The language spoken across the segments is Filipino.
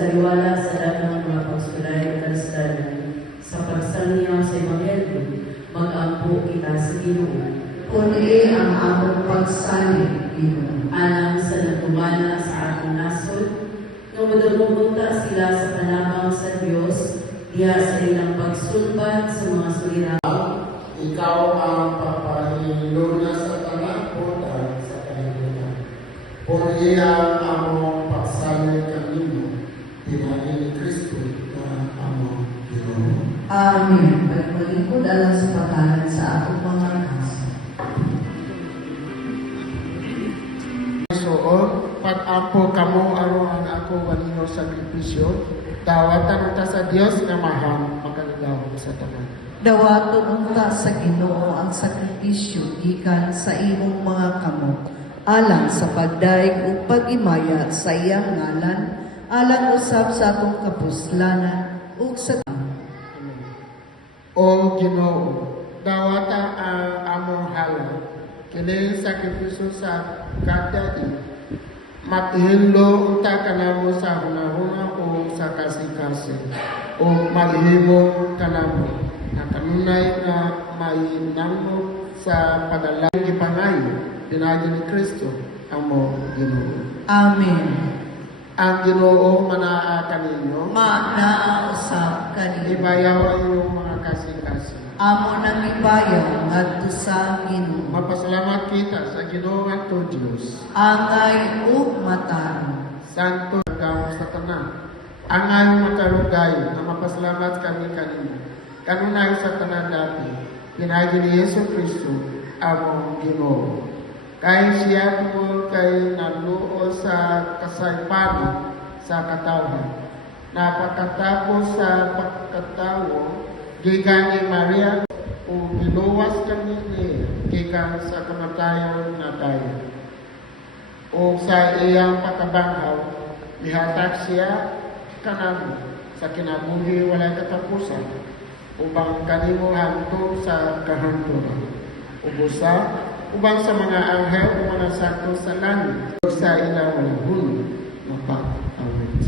sariwala sa lahat ng mga pagsulay at kalasdanan sa pagsangyaw sa Ebanghelyo, mag-ampo kita sa Ginoo. Kundi ang among pagsalig, Ginoo. Alang sa nagtumana sa akong nasod, nung madagpupunta sila sa panabang sa Diyos, diha sa ilang pagsulbad sa mga suliraw. Ikaw ang papahiluna sa kanaputan sa kalibutan. Kundi ang among pagsalig kanimo, pinagi ni Kristo na among Ginoo. Amen. Pagmalingkod alang sa pagkalan sa akong mga kaso. Isuon, pag-ampo kamo aron ang ako walino sakripisyo, dawatan unta sa Dios nga mahal makaligaw sa tanan. Dawaton unta sa Ginoo ang sakripisyo gikan sa imong mga kamot, alang sa pagdaig ug pag-imaya sa iyang ngalan, alang usab sa atong kapuslanan ug sa O Ginoo, dawata ang among hala, kini sakripisyo sa kadadi, matihilo unta kanamo sa hunahuna o sa kasi-kasi, o malihimo kanamo, na kanunay na mainangmo sa padalang ipangayo, pinagi ni Kristo, among Ginoo. Amen. Ang Ginoo manaa kaninyo, Manausap kanino. ibayaw ang inyong mga kasi-kasi. Amo nang ibayaw ngadto sa Ginoo. Mapasalamat kita sa Ginoo ato Dios. Angay ug matan. Santo gamo sa tanan. Angay matarugay na mapasalamat kami kanimo. Kanunay sa tanan dati, pinagi ni Yesu Kristo among Ginoo. Kay siya tungod kay naluo sa kasaypanan sa katawhan. Napakatapos sa pagkatawo, gikan ni Maria o giluwas kami ni gikan sa kamatayon na tayo. O sa iyang pagkabanghaw, nihatag siya kanamo sa kinabuhi walay katapusan upang kanimo hanto sa kahanturan. Ubang sa mga anghel o mga sakto sa langit, sa ilang walang hulog, mapag-awit.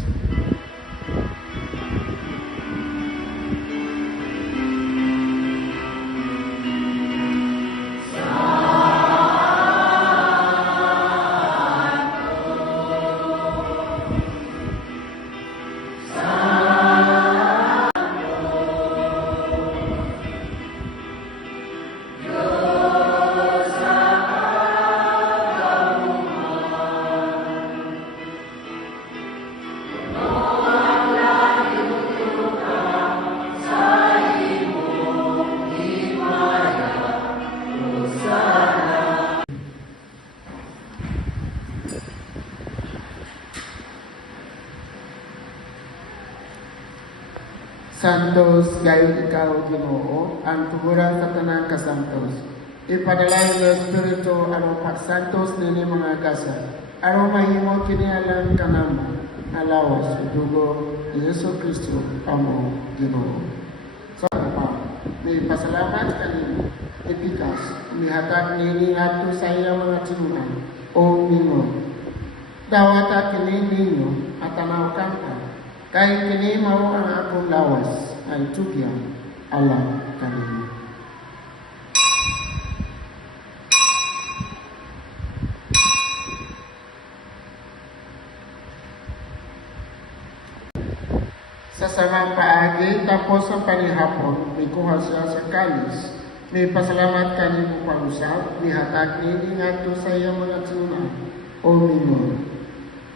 Santos, gayon ikaw, Ginoo, ang tugura sa tanang kasantos. Ipadalay ng Espiritu ang pagsantos nini mga kasa. Araw mahimo kinialam kanamo, alawas, dugo, ni Yesu Kristo, amo, Ginoo. So, may pasalamat kanino, ipikas, mihatag nini ato sa iyang mga tinunan, o Ginoo. Dawata kini ninyo at tanaw kanta. Kay kini mao ang akong lawas ay tugyan alam kanino. Sa samang paagi, tapos ang panihapon, may kuha siya sa kalis. May pasalamat kanino pag-usap, may hatag nini ngadto sa iyang mga tinunan, o Ginoo.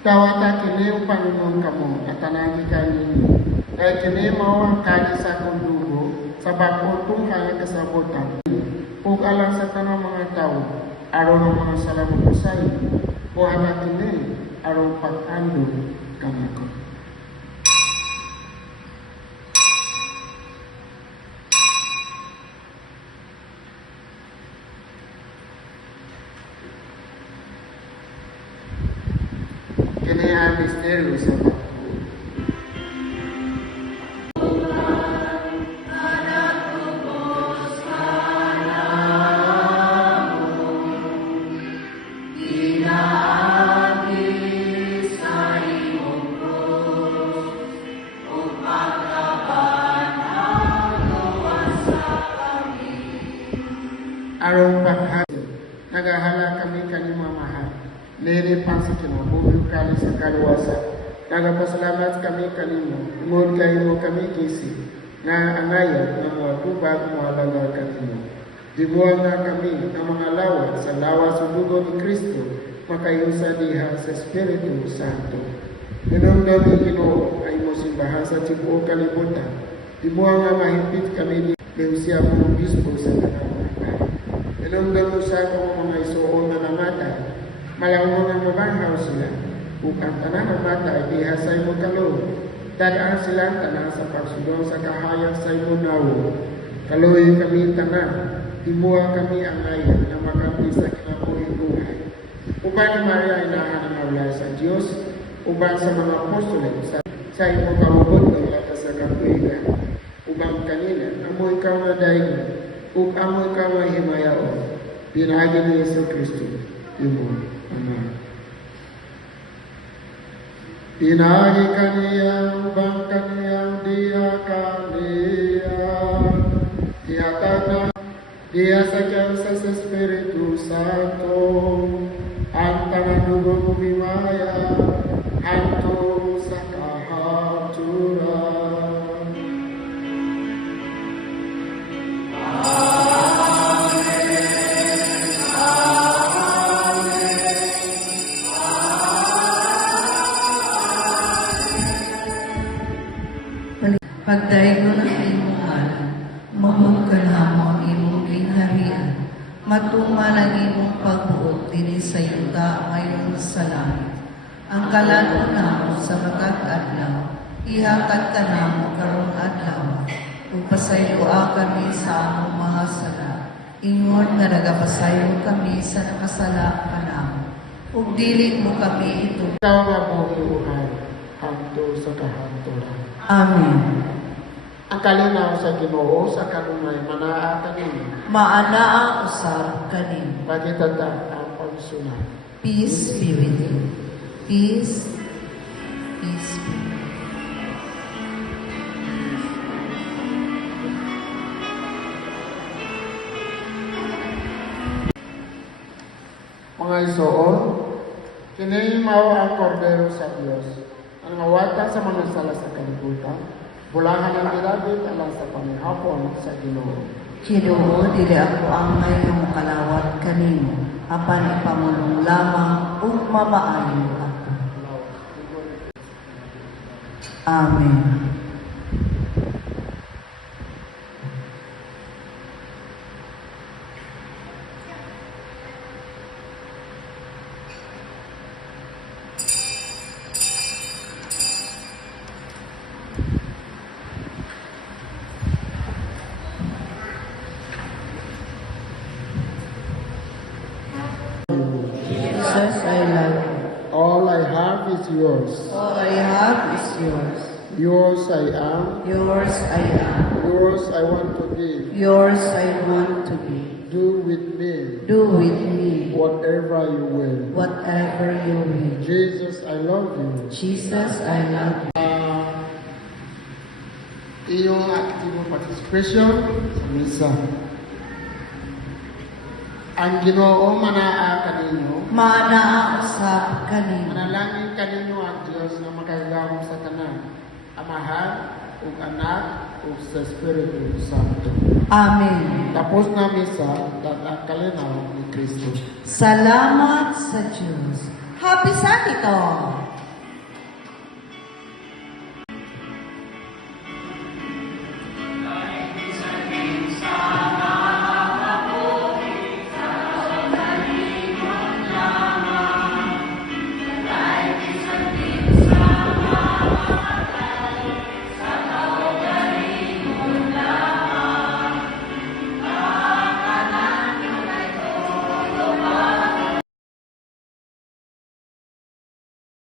Dawata kini ang Panginoon kamo at tanagi kanino. Kaya kini mao ang kalis sa akong dugo sa bakotong kaya kasabutan. Ug alang sa tanang mga tao, aron ang mga salamang usayo, kuha na kini aron pag-ando kanako. Kini ang misteryo sa pagkakas. sa kaluwasan. Nagapasalamat kami kanimo, tungod kayo kami kisi, nga angayan nga mga tubag mahalaga kanimo. Dibuang nga kami ng mga lawat sa lawas sudugo ni Kristo, makayusa diha sa Espiritu Santo. Pinungdan ni Ginoo ay mo simbahan sa tibuok kalibutan. Dibuang nga mahimpit kami ni Leusia mong bispo sa kanamata. Pinungdan mo sa akong mga isuon na namatay, malawang ang mabanhaw sila, ug ang tanan ng matay diha sa imong kaloob. Dadaan sila tanan sa pagsudong sa kahayag sa imong nawo. Kaluoy kami tanan, dibuang kami ang ayan na makampi sa kinabuhi-buhay. Uban ni Maria inahan ang mawala sa Diyos, uban sa mga apostol sa imong kahubot ng lakas sa kapuigan. Ubang kanila, amo ikaw na dahilan, ug amo ikaw na himayaon. Pinagi ni Yesu Kristo, imo Ama. Pinagi kaniya, ubang kaniyang diya kaniya, dihatag na diya sa Diyos sa Espiritu Santo, ang tanganugong umimaya, hantong sa kahaturan. Pagdaigo ng imong ngalan, mahog ka namo ang imong gingharian, matuman ang imong pagbuot dinhi sa yuta ngayon sa langit. Ang kalano namo sa matag adlaw, ihatag ka namo karong adlaw, ug pasayloa kami sa among mga sala. Ingon nga nagapasayo kami sa nakasala ka namo, ug dili mo kami itong. Ikaw nga buhay, hanto sa kahanturan. Amen. Ang kalinaw sa Ginoo sa kanunay manaa kanino. Maana ang usab kanin. Pagitata ang pagsunod. Peace be with you. Peace. Peace be with you. Mga isuon, kini mao ang kordero sa Dios, ang nawata sa mga sala sa kalibutan, bulahan ang dilabit alang sa pamihapon sa Ginoo. Ginoo, dili ako ang ngayong kalawat kanimo, apan ipamulong lamang ug mamaayo ako. Amen. Jesus, I love you. All I have is yours. All I have is yours. Yours I am. Yours I am. Yours I want to be. Yours I want to be. Do with me Do with me whatever you will. whatever you will. Jesus, I love you. Jesus, I love you. Iyong active participation sa misa. Ang Ginoo manaa kaninyo. Maana ang usab kanimo. Manalangin kanino ang Diyos na makagawang sa tanan, Amahan, ug Anak, ug sa Espiritu Santo. Amen. Tapos na misa, ang kalinaw ni Kristo. Salamat sa Diyos. Happy Sabbath!